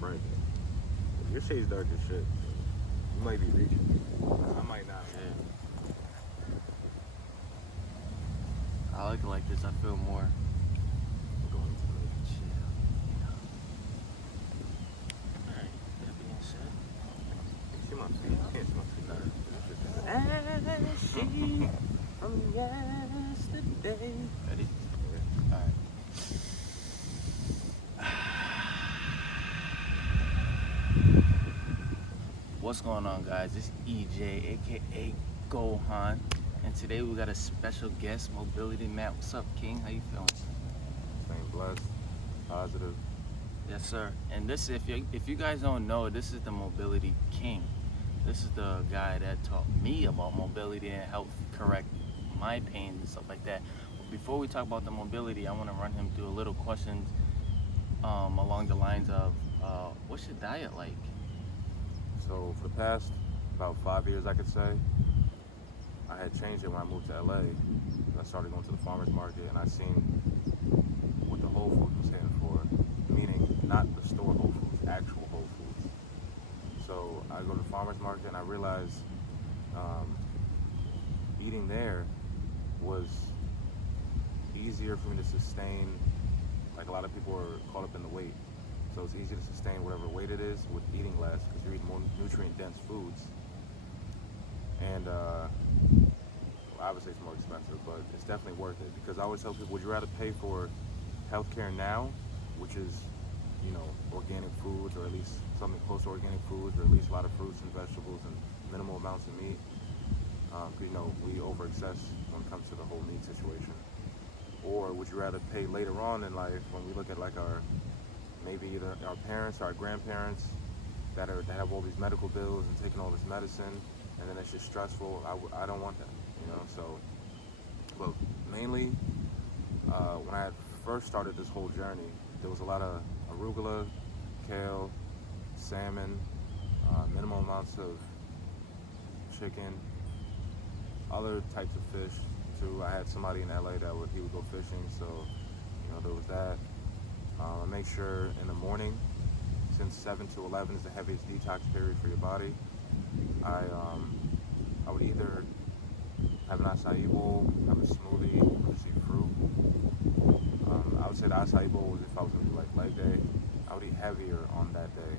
bright. Your shade's dark as shit. You might be reaching. I might not. Yeah. I like this. I feel more. I'm going to make it Chill. Alright, that being said. See my feet? You can't see my feet. She from yesterday. Ready? Alright. What's going on, guys? It's EJ, aka Gohan, and today we got a special guest, Mobility Matt. What's up, King? How you feeling? Staying blessed, positive. Yes, sir. And this, if you guys don't know, this is the Mobility King. This is the guy that taught me about mobility and helped correct my pain and stuff like that. But before we talk about the mobility, I want to run him through a little questions along the lines of, what's your diet like? So for the past about 5 years, I could say, I had changed it when I moved to LA. I started going to the farmer's market and I seen what the Whole Foods was standing for, meaning not the store Whole Foods, actual Whole Foods. So I go to the farmer's market and I realized eating there was easier for me to sustain. Like a lot of people are caught up in the weight. So it's easy to sustain whatever weight it is with eating less because you're eating more nutrient-dense foods. And obviously it's more expensive, but it's definitely worth it because I always tell people, would you rather pay for healthcare now, which is, you know, organic foods or at least something close to organic foods or at least a lot of fruits and vegetables and minimal amounts of meat? Because, you know, we over-excess when it comes to the whole meat situation. Or would you rather pay later on in life when we look at like maybe either our parents or our grandparents that have all these medical bills and taking all this medicine, and then it's just stressful. I don't want that, you know. So, but mainly when I had first started this whole journey, there was a lot of arugula, kale, salmon, minimal amounts of chicken, other types of fish too. I had somebody in LA he would go fishing, so you know there was that. I make sure in the morning, since 7 to 11 is the heaviest detox period for your body, I would either have an acai bowl, have a smoothie, or just eat fruit. I would say the acai bowl was if I was going to do like leg day. I would eat heavier on that day.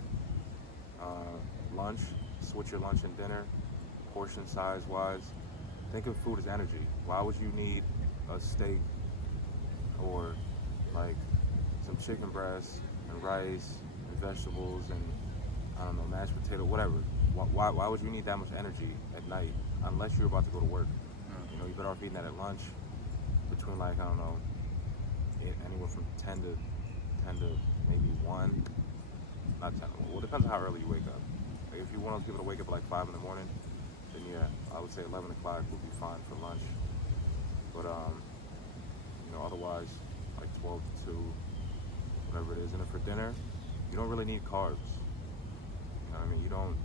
Lunch, switch your lunch and dinner, portion size wise. Think of food as energy. Why would you need a steak or like some chicken breast and rice and vegetables and I don't know, mashed potato, whatever? Why would you need that much energy at night unless you're about to go to work? You know, you better off eating that at lunch between like, I don't know, anywhere from 10 to maybe 1. Not 10. Well, it depends on how early you wake up. Like if you want people to wake up at like 5 in the morning, then yeah, I would say 11 o'clock would be fine for lunch. But you know, otherwise like 12 to 2, whatever it is. And then for dinner, you don't really need carbs. You know what I mean? You don't,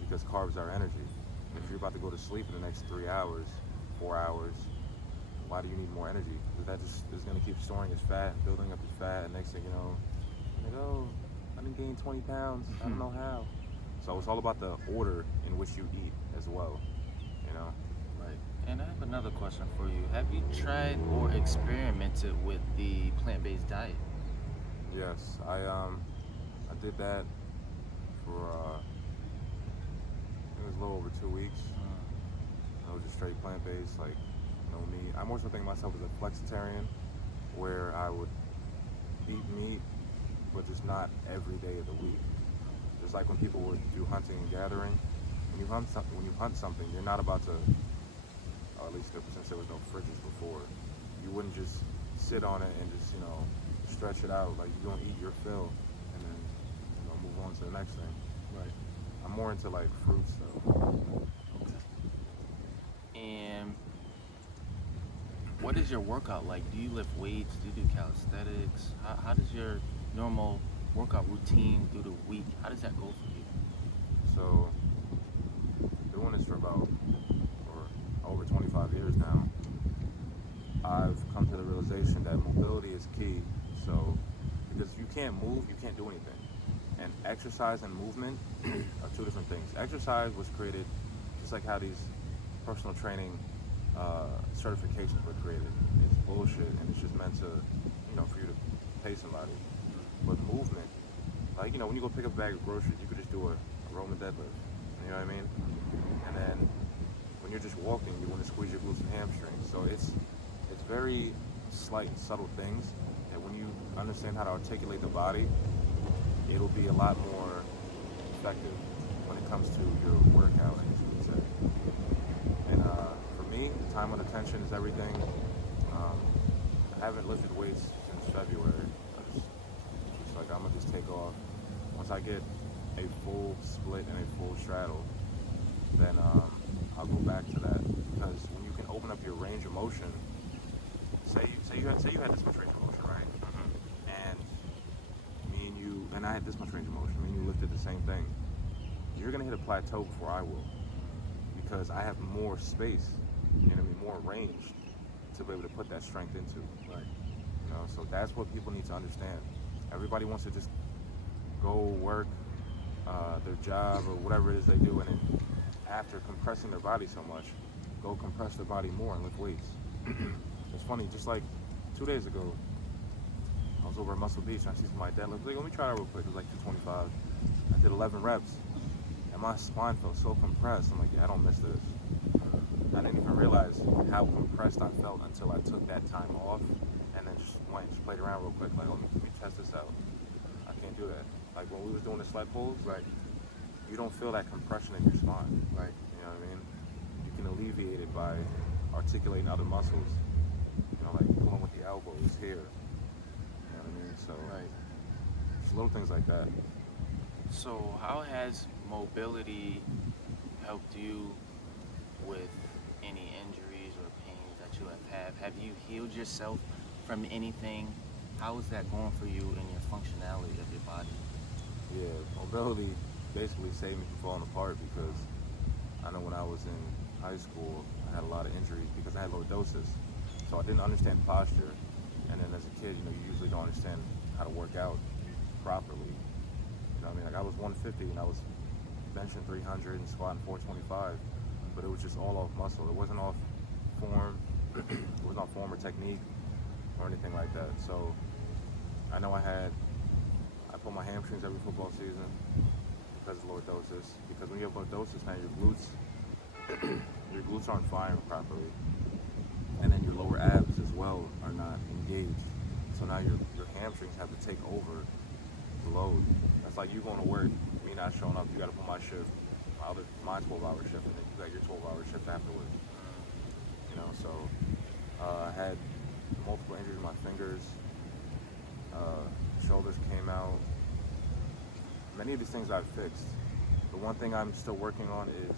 because carbs are energy. And if you're about to go to sleep in the next 3 hours, 4 hours, why do you need more energy? Because that just is going to keep storing as fat, building up as fat, and next thing you know, like, oh, I didn't gain 20 pounds. I don't know how. So it's all about the order in which you eat as well, you know? Right. And I have another question for you. Have you tried or experimented with the plant-based diet? Yes, I did that for it was a little over 2 weeks. I was just straight plant-based, like no meat. I more so think of myself as a flexitarian, where I would eat meat, but just not every day of the week. Just like when people would do hunting and gathering. When you hunt something, you're not about to, or at least since there was no fridges before, you wouldn't just sit on it and just, you know, stretch it out. Like you don't eat your fill and then, you know, move on to the next thing. Right. I'm more into like fruits though. Okay. And what is your workout like? Do you lift weights? Do you do calisthenics? How does your normal workout routine through the week, how does that go for you? So, doing this for over 25 years now, I've come to the realization that mobility is key. So, because you can't move, you can't do anything. And exercise and movement are two different things. Exercise was created just like how these personal training certifications were created. It's bullshit, and it's just meant to, for you to pay somebody. But movement, like, when you go pick up a bag of groceries, you could just do a Roman deadlift. You know what I mean? And then when you're just walking, you want to squeeze your glutes and hamstrings. So it's very slight and subtle things that when you understand how to articulate the body, it'll be a lot more effective when it comes to your workout, I guess you would say. And for me, time and attention is everything. I haven't lifted weights since February. It's like I'm gonna just take off. Once I get a full split and a full straddle, then I'll go back to that. Because when you can open up your range of motion, say you had this much range of motion, right? And me and you, and I had this much range of motion. Me and you lifted the same thing. You're gonna hit a plateau before I will, because I have more space, more range to be able to put that strength into. Right. So that's what people need to understand. Everybody wants to just go work their job or whatever it is they do, and then after compressing their body so much, go compress their body more and lift weights. It's funny, just like 2 days ago, I was over at Muscle Beach and I see somebody deadlift. Like, let me try that real quick. It was like 225. I did 11 reps, and my spine felt so compressed. I'm like, yeah, I don't miss this. I didn't even realize how compressed I felt until I took that time off and then just played around real quick. Like, let me test this out. I can't do that. Like when we was doing the sled pulls, Right. You don't feel that compression in your spine. Right. You know what I mean? You can alleviate it by articulating other muscles. Like pulling with the elbows here. You know what I mean? So, Right. Just little things like that. So how has mobility helped you with any injuries or pains that you have had? Have you healed yourself from anything? How is that going for you in your functionality of your body? Yeah, mobility basically saved me from falling apart, because I know when I was in high school, I had a lot of injuries because I had lordosis. So I didn't understand posture. And then as a kid, you usually don't understand how to work out properly. You know what I mean? Like I was 150 and I was benching 300 and squatting 425, but it was just all off muscle. It wasn't off form. It wasn't off form or technique or anything like that. So I know I pull my hamstrings every football season because of lordosis. Because when you have lordosis, now your glutes aren't firing properly, and then your lower abs as well are not engaged. So now your hamstrings have to take over the load. That's like you going to work, me not showing up. You got to pull my shift, my 12-hour shift, and then you got your 12-hour shift afterwards. So I had multiple injuries in my fingers. Shoulders came out. Many of these things I've fixed. The one thing I'm still working on is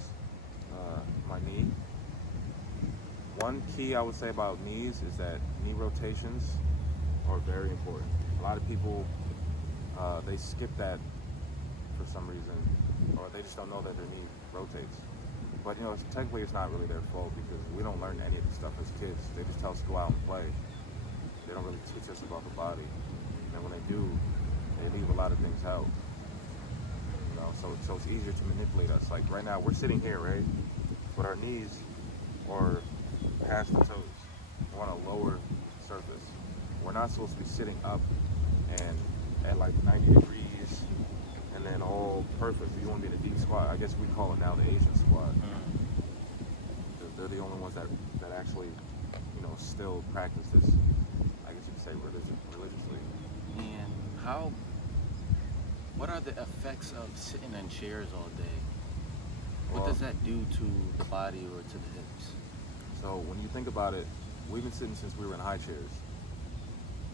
my knee. One key I would say about knees is that knee rotations are very important. A lot of people, they skip that for some reason, or they just don't know that their knee rotates. But technically it's not really their fault, because we don't learn any of this stuff as kids. They just tell us to go out and play. They don't really teach us about the body. And when they do, they leave a lot of things out. So it's easier to manipulate us. Like right now, we're sitting here, right? But our knees are past the toes. We're on a lower surface. We're not supposed to be sitting up and at like 90 degrees and then all perfect. You want to be in a deep squat. I guess we call it now the Asian squat. They're the only ones that actually, still practice this, I guess you could say, religiously. And what are the effects of sitting in chairs all day? What does that do to the body or to the hips? So when you think about it, we've been sitting since we were in high chairs.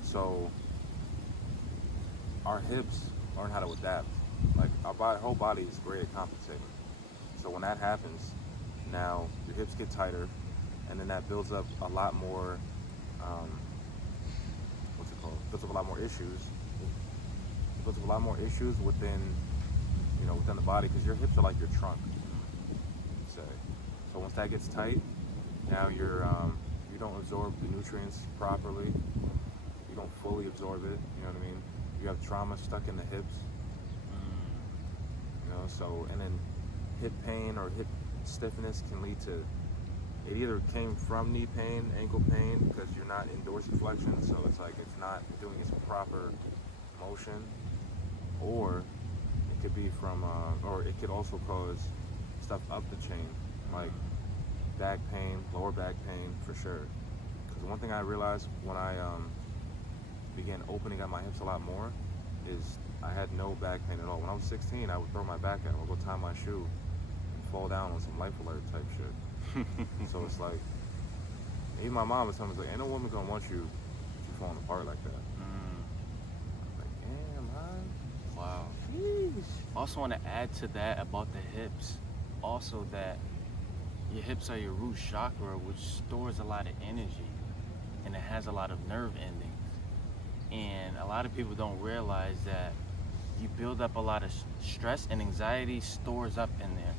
So our hips learn how to adapt. Like our whole body is great at compensating. So when that happens, now your hips get tighter, and then that builds up a lot more, builds up a lot more issues. It builds up a lot more issues within the body, because your hips are like your trunk, say. So once that gets tight, now you don't absorb the nutrients properly. You don't fully absorb it. You know what I mean? You have trauma stuck in the hips. know. So, and then hip pain or hip stiffness can lead to, it either came from knee pain, ankle pain, because you're not in dorsiflexion, so it's like it's not doing its proper motion, or it could be from, or it could also cause stuff up the chain, like back pain, lower back pain, for sure. Because one thing I realized when I began opening up my hips a lot more is I had no back pain at all. When I was 16, I would throw my back out, I would go tie my shoe and fall down on some life alert type shit. So it's like, even my mom was telling me, like, ain't no woman gonna want you falling apart like that. I'm like, damn, man. Wow. Sheesh. Also want to add to that about the hips, also that your hips are your root chakra, which stores a lot of energy, and it has a lot of nerve endings. And a lot of people don't realize that you build up a lot of stress and anxiety stores up in there.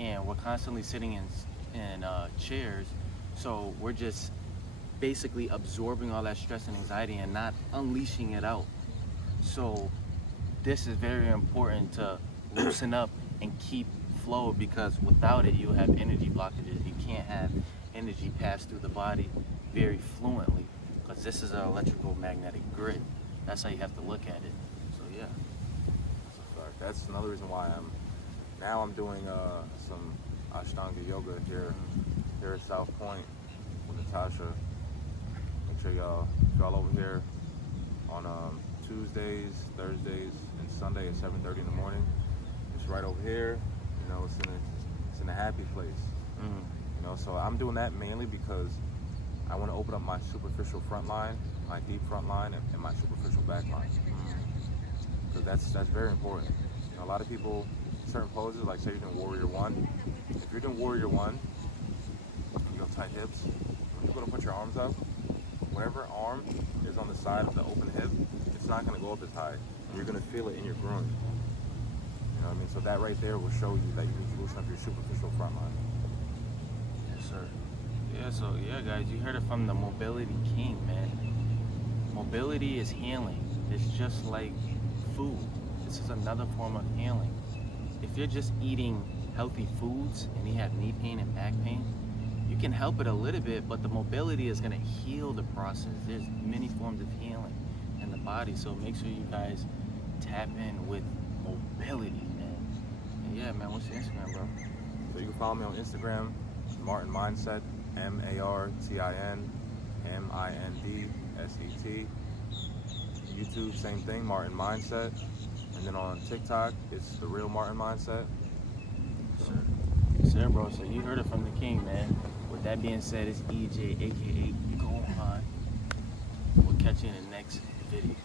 And we're constantly sitting in chairs, so we're just basically absorbing all that stress and anxiety and not unleashing it out. So this is very important to loosen up and keep flow, because without it you'll have energy blockages. You can't have energy pass through the body very fluently, because this is an electrical magnetic grid. That's how you have to look at it. So yeah. That's a fact. That's another reason why I'm doing some Ashtanga yoga here at South Point with Natasha. Make sure y'all over here on Tuesdays, Thursdays, and Sunday at 7:30 in the morning. It's right over here. You know, it's in a happy place. You know, so I'm doing that mainly because I want to open up my superficial front line, my deep front line, and my superficial back line. Because that's very important. You know, a lot of people, certain poses, like say you're doing Warrior One. If you're doing Warrior One, you have tight hips. When you're gonna put your arms up, whatever arm is on the side of the open hip, it's not gonna go up as high. You're gonna feel it in your groin. You know what I mean? So that right there will show you that you need to loosen up your superficial front line. Yes, sir. Yeah, so yeah, guys, you heard it from the Mobility King, man. Mobility is healing. It's just like food. This is another form of healing. If you're just eating healthy foods and you have knee pain and back pain, you can help it a little bit, but the mobility is going to heal the process. There's many forms of healing in the body, so make sure you guys tap in with mobility, man. And yeah, man, what's your Instagram, bro? So you can follow me on Instagram, Martinmindset, MartinMindset. YouTube, same thing, Martinmindset. And then on TikTok, it's The Real Martinmindset. Sure. Sir, bro, so you heard it from the king, man. With that being said, it's EJ, aka Gohan. We'll catch you in the next video.